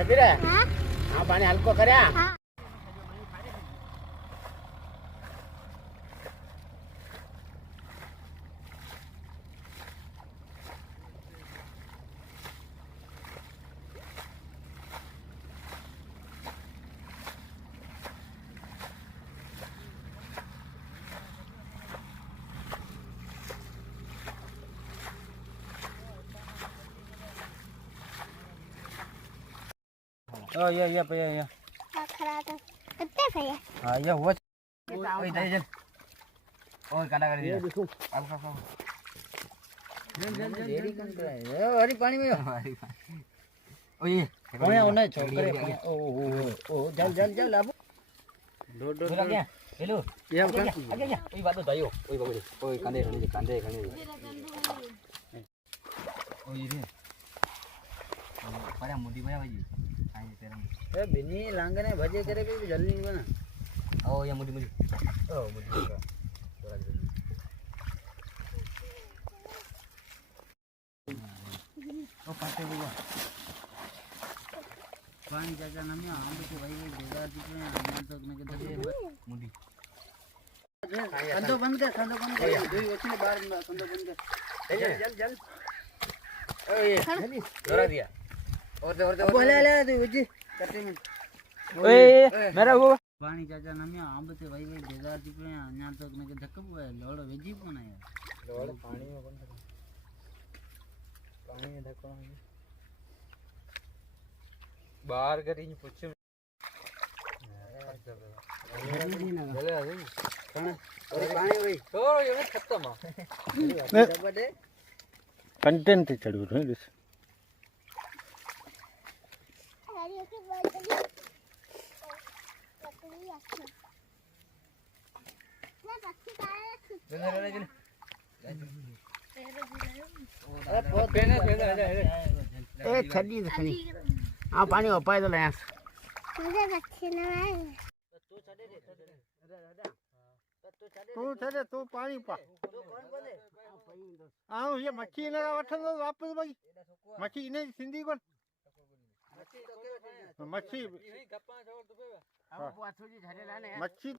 छबीरे हां हां पानी हल्को करया हां ये भैया ये खरा तो कितने भैया हां ये वो ओए दे चल और कांडा कर दिया देखो अब खा जल देरी कौन करे ए हरी पानी में ओए ओए ओने छोकरे ओ जल जल जल अब डोड डोड गया हेलो ये अब आगे ओए बात बताइयो ओए बगड़े ओए कांडे कांडे ओए रे पड़ा मुंडी में भाई ए बिनी लांगने भजे करे भी जल्दी नहीं बना ओ ये मुड़ी ओ मुड़ी का थोड़ा जल्दी ओ पाटे हुआ पानी चाचा नमी हम तो भाई बेजार दिख रहे हैं हम तो ने के दे मुड़ी कंदो बंद कर दो उठने बाहर कंदो बंद कर जल जल ओ ये जल्दी जोरा दिया और बोले ले तू उजी कटे में ओए मेरा वो पानी चाचा नमिया आंब ते भाई बेजार दिख रहे हैं अन्या तो ने के धक्क हुआ है लोड़ वेजी कोन है यार लोड़ पानी में कौन पानी में धक्का बाहर करी पूछ चले आ गई पानी भाई तो ये खत्म है कंटेंट थी चढ़ू रही हाँ पानी पाए तो ले तू छे तू पानी पा हाँ ये मच्छी ने वठंदो वापस भाई मच्छी ने सिंधी कोन मच्छी मच्छी